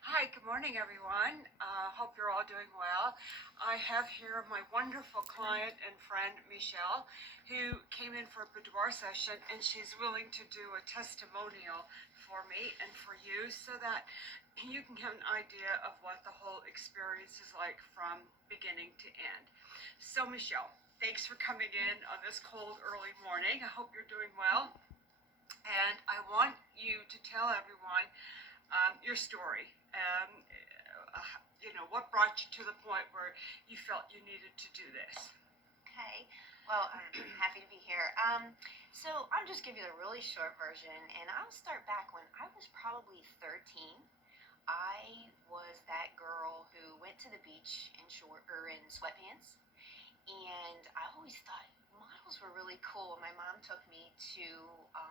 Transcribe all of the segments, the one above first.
Hi, good morning, everyone. Hope you're all doing well. I have here my wonderful client and friend, Michelle, who came in for a boudoir session, and she's willing to do a testimonial for me and for you so that you can get an idea of what the whole experience is like from beginning to end. So, Michelle, thanks for coming in on this cold early morning. I hope you're doing well. And I want you to tell everyone your story. What brought you to the point where you felt you needed to do this? Okay. Well, I'm happy to be here. So I'll just give you the really short version, and I'll start back when I was probably 13. I was that girl who went to the beach in short or in sweatpants, and I always thought models were really cool. My mom took me to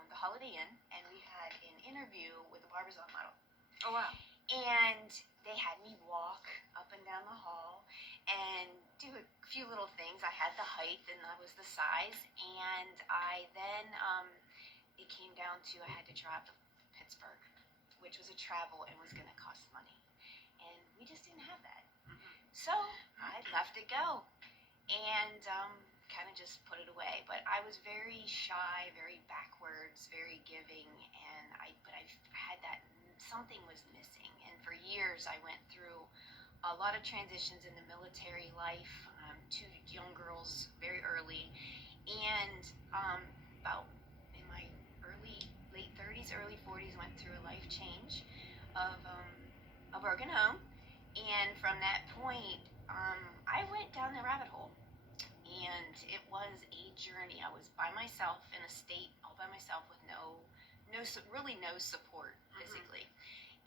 the Holiday Inn, and we had an interview with a Barbizon model. Oh, wow. And they had me walk up and down the hall and do a few little things. I had the height and I was the size, and I then it came down to I had to drive to Pittsburgh, which was a travel and was going to cost money, and we just didn't have that. So I left it go and kind of just put it away. But I was very shy, very backwards, very giving, and I had that something was missing. And for years I went through a lot of transitions in the military life, two young girls very early, and about in my late 30s, early 40s, went through a life change of a broken home. And from that point, I went down the rabbit hole, and it was a journey. I was by myself in a state all by myself with really no support physically.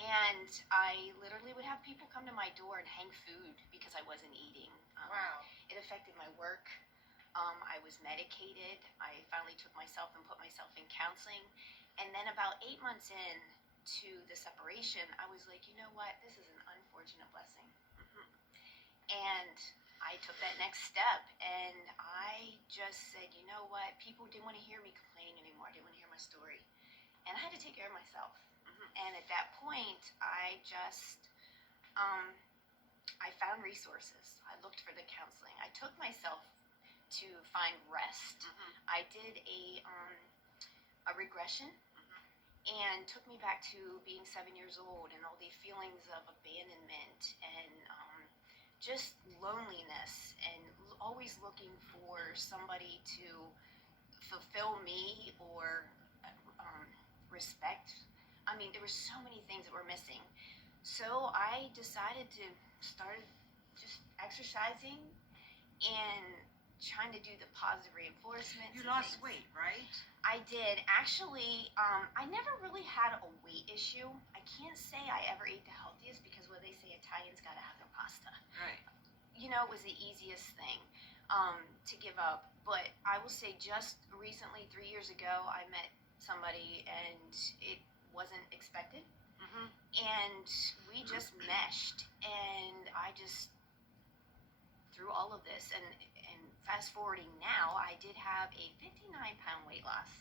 And I literally would have people come to my door and hang food because I wasn't eating. Wow. It affected my work. I was medicated. I finally took myself and put myself in counseling. And then about 8 months in to the separation, I was like, you know what? This is an unfortunate blessing. And I took that next step, and I just said, you know what? People didn't want to hear me complain anymore. They didn't want to hear my story. And I had to take care of myself. And at that point, I just, I found resources. I looked for the counseling. I took myself to find rest. I did a regression, and took me back to being 7 years old and all the feelings of abandonment and just loneliness, and always looking for somebody to fulfill me or respect. I mean, there were so many things that were missing. So I decided to start just exercising and trying to do the positive reinforcement. You lost weight, right? I did. Actually, I never really had a weight issue. I can't say I ever ate the healthiest because what they say, Italians gotta have their pasta. Right. You know, it was the easiest thing to give up. But I will say just recently, 3 years ago, I met somebody and it wasn't expected. And we just meshed, and I just, through all of this, and fast forwarding now, I did have a 59-pound weight loss.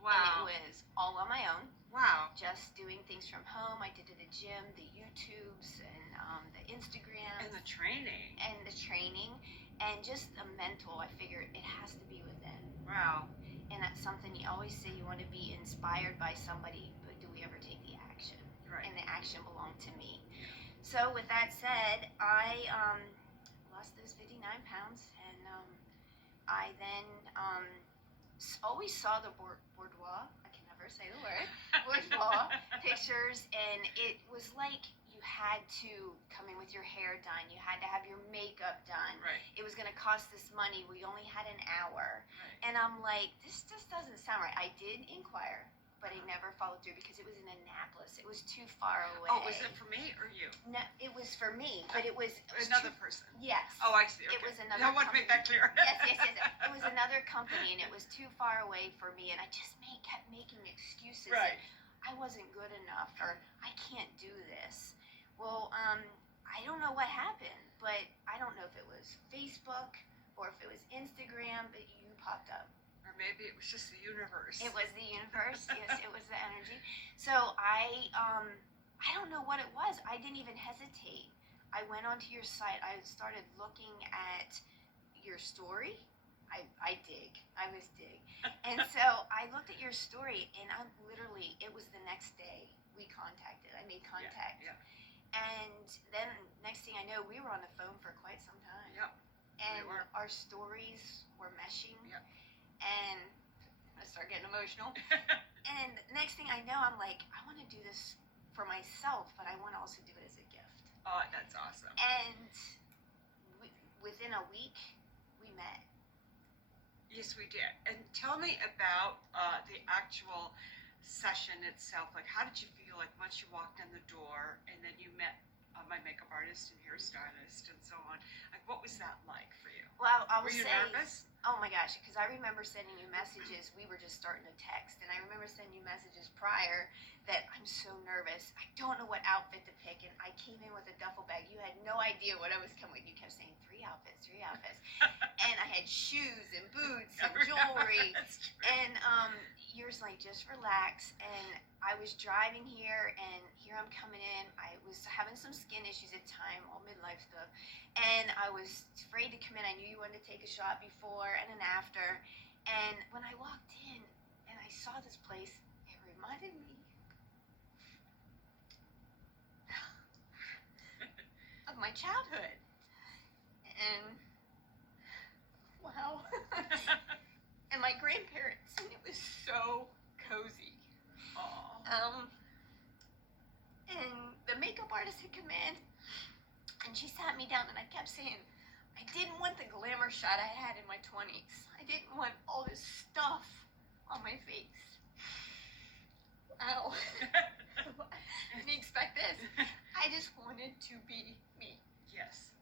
Wow. And it was all on my own. Wow. Just doing things from home. I did it at the gym, the YouTubes, and the Instagram. And the training. And just the mental. I figured it has to be within. Wow. And that's something you always say, you want to be inspired by somebody, but do we ever take the action? Right. And the action belonged to me. So with that said, I lost those 59 pounds, and I then always saw the Bourdoir, I can never say the word, Bourdoir pictures, and it was like you had to come in with your hair done, you had to have your makeup done. Right. It was going to cost this money, we only had an hour. Right. And I'm like, this just doesn't sound right. I did inquire, but I never followed through because it was in Annapolis. It was too far away. Oh, was it for me or you? No, it was for me, but it was Another person. Yes. Oh, I see. Okay. It was another I want to make that clear. yes. It was another company, and it was too far away for me, and I just kept making excuses. Right. I wasn't good enough, or I can't do this. Well, I don't know what happened, but I don't know if it was Facebook or if it was Instagram, but you popped up. Or maybe it was just the universe. It was the universe. Yes, it was the energy. So I I don't know what it was. I didn't even hesitate. I went onto your site. I started looking at your story. I dig. I was dig. And so I looked at your story, and I'm literally, it was the next day we contacted. I made contact. Yeah. And then next thing I know, we were on the phone for quite some time. Yep. And We were. our stories were meshing. Yep. And I started getting emotional. And next thing I know, I'm like, I want to do this for myself, but I want to also do it as a gift. Oh, that's awesome. And within a week, we met. Yes, we did. And tell me about the actual session itself. Like, how did you feel like once you walked in the door and then you met my makeup artist and hairstylist and so on? Like, what was that like for you? Well, I Were will you say, nervous? oh my gosh, because I remember sending you messages. We were just starting to text, and I remember sending you messages prior that I'm so nervous. I don't know what outfit to pick, and I came in with a duffel bag. You had no idea what I was coming with. You kept saying 3 outfits, 3 outfits. And I had shoes and boots and jewelry. That's true. And you're like, just relax. And I was driving here, and here I'm coming in. I was having some skin issues at the time, all midlife stuff. And I was afraid to come in. I knew you wanted to take a shot before and an after. And when I walked in and I saw this place, it reminded me of my childhood. And wow. And my grandparents, and it was so cozy. Aww. And the makeup artist had come in, and she sat me down, and I kept saying, I didn't want the glamour shot I had in my 20s. I didn't want all this stuff on my face. Wow. I didn't expect this. I just wanted to be me. Yes.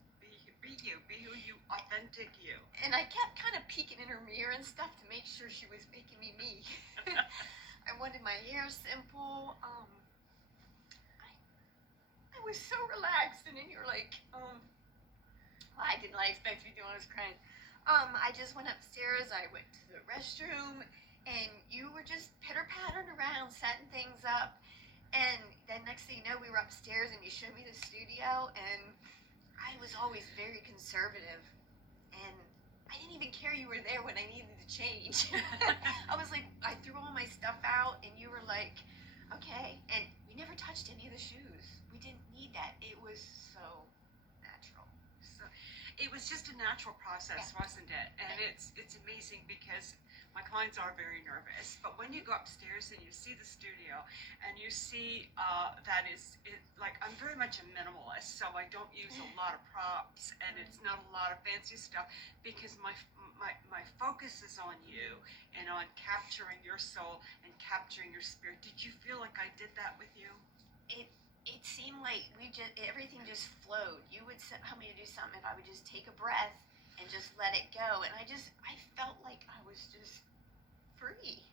Be you. Be who you, authentic you. And I kept kind of peeking in her mirror and stuff to make sure she was making me me. I wanted my hair simple. I was so relaxed, and then you're like, well, I didn't expect you to be doing all this crying. I just went upstairs. I went to the restroom, and you were just pitter-pattering around, setting things up. And then next thing you know, we were upstairs, and you showed me the studio, and I was always very conservative, and I didn't even care you were there when I needed to change. I was like, I threw all my stuff out, and you were like, okay. And we never touched any of the shoes. We didn't need that. It was so natural. So it was just a natural process, wasn't it? And it's amazing because my clients are very nervous, but when you go upstairs and you see the studio and you see that is it, like, I'm very much a minimalist, so I don't use a lot of props, and it's not a lot of fancy stuff because my focus is on you and on capturing your soul and capturing your spirit. Did you feel like I did that with you? It seemed like everything just flowed. You would help me to do something if I would just take a breath and just let it go, and I felt like I was just free.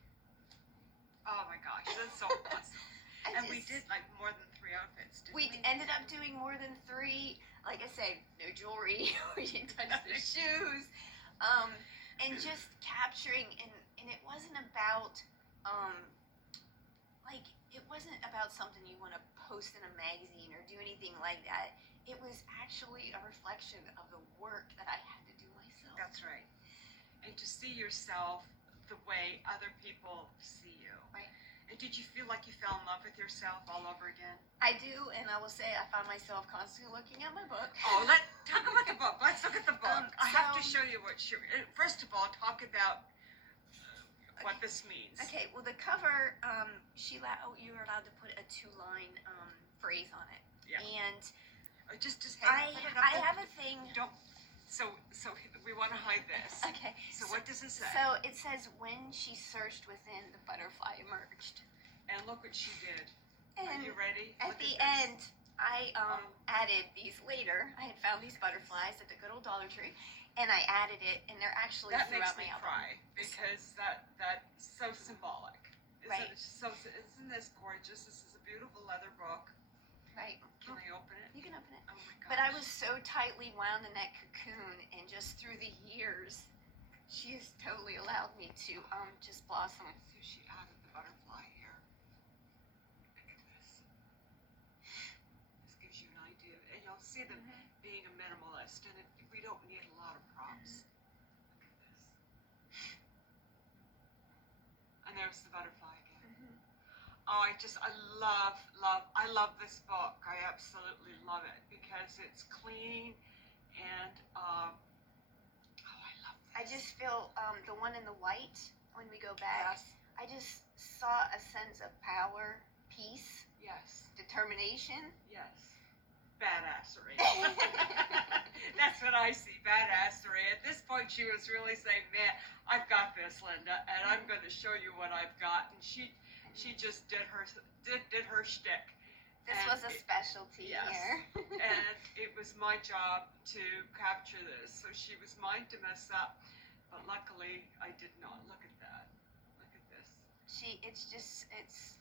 Oh my gosh, that's so awesome. And we did like more than 3 outfits, didn't we? We ended up doing more than 3. Like I say, no jewelry. We didn't touch the shoes. And just capturing, and it wasn't about, like, it wasn't about something you want to post in a magazine or do anything like that. It was actually a reflection of the work that I had to do myself. That's right. And to see yourself the way other people see you. Right. And did you feel like you fell in love with yourself all over again? I do, and I will say I found myself constantly looking at my book. Oh, talk about the book. Let's look at the book. I have to show you what she. First of all, talk about what this means. Okay, well, the cover, you were allowed to put a 2-line phrase on it. Yeah. And just I have a thing. Don't. So we want to hide this. Okay. So what does it say? So it says, when she searched within, the butterfly emerged. And look what she did. And are you ready? At the end, I added these later. I had found these butterflies at the good old Dollar Tree, and I added it, and they're actually that throughout makes me my album. cry because that's so symbolic. Right. Isn't this gorgeous? This is a beautiful leather book. Right. Can I open it? You can open it. Oh my gosh. But I was so tightly wound in that cocoon, and just through the years, she has totally allowed me to just blossom. See, she added the butterfly here. Look at this. and being a minimalist, and we don't need a lot of props. And there's the butterfly again. Oh, I love this book. I absolutely love it because it's clean and, oh, I love this. I just feel the one in the white, when we go back, Yes. I just saw a sense of power, peace, Yes. determination. Yes. Badassery. That's what I see, badassery. At this point, she was really saying, man, I've got this, Linda, and I'm going to show you what I've got. And she just did her shtick. This And was a specialty yes. here. And it was my job to capture this. So she was mine to mess up, but luckily I did not. Look at that. Look at this.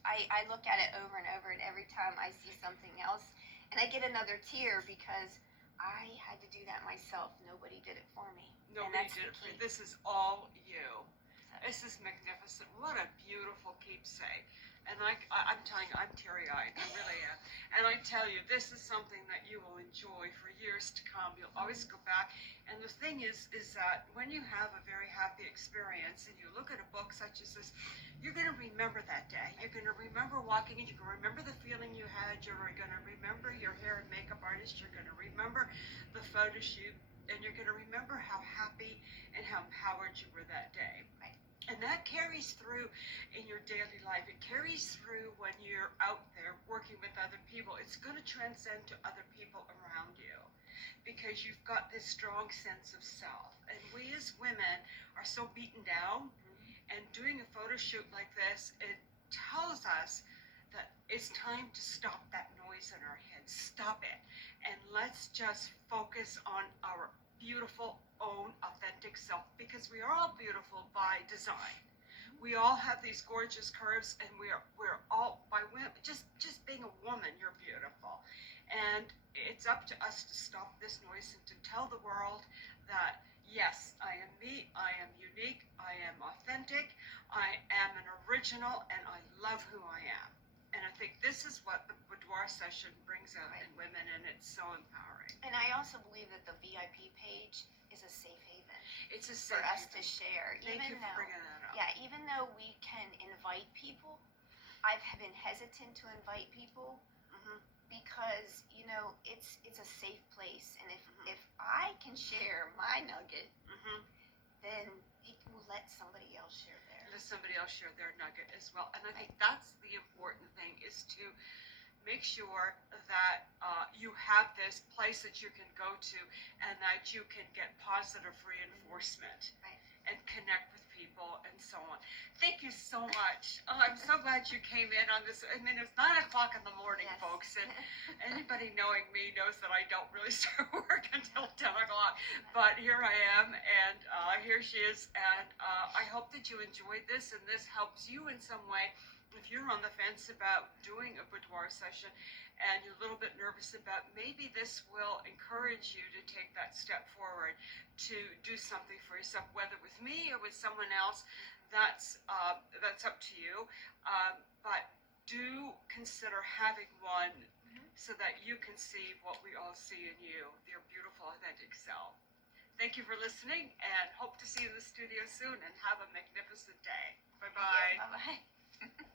I look at it over and over, and every time I see something else, and I get another tear because I had to do that myself. Nobody did it for me. Nobody did it for you. This is all you. This is magnificent. What a beautiful keepsake. And I'm telling you, I'm teary-eyed. I really am. And I tell you, this is something that you will enjoy for years to come. You'll always go back. And the thing is that when you have a very happy experience and you look at a book such as this, you're going to remember that day. You're going to remember walking in. You're going to remember the feeling you had. You're going to remember your hair and makeup artist. You're going to remember the photo shoot. And you're going to remember how happy and how empowered you were that day. Right. And that carries through in your daily life. It carries through when you're out there working with other people. It's going to transcend to other people around you because you've got this strong sense of self. And we as women are so beaten down, and doing a photo shoot like this, it tells us that it's time to stop that noise in our heads. Stop it. And let's just focus on our beautiful own authentic self, because we are all beautiful by design. We all have these gorgeous curves, and we're all, by women, just being a woman, you're beautiful. And it's up to us to stop this noise and to tell the world that yes, I am me, I am unique, I am authentic, I am an original, and I love who I am. And I think this is what the Boudoir session brings out in women, and it's so empowering. And I also believe that the VIP page is a safe haven. It's a for safe us haven. to share. Thank you for bringing that up. Yeah, even though we can invite people, I've been hesitant to invite people because it's a safe place, and if I can share my nugget, then it will let somebody else share theirs. Let somebody else share their nugget as well. And I think that's the important thing, is to make sure that you have this place that you can go to and that you can get positive reinforcement and connect with people and so on. Thank you so much. Oh, I'm so glad you came in on this. I mean, it's 9 o'clock in the morning, folks, and anybody knowing me knows that I don't really start work until 10 o'clock. But here I am, and here she is, and I hope that you enjoyed this, and this helps you in some way. If you're on the fence about doing a boudoir session and you're a little bit nervous about, maybe this will encourage you to take that step forward to do something for yourself, whether with me or with someone else. That's up to you. But do consider having one so that you can see what we all see in you, your beautiful, authentic self. Thank you for listening, and hope to see you in the studio soon, and have a magnificent day. Bye-bye. Bye-bye.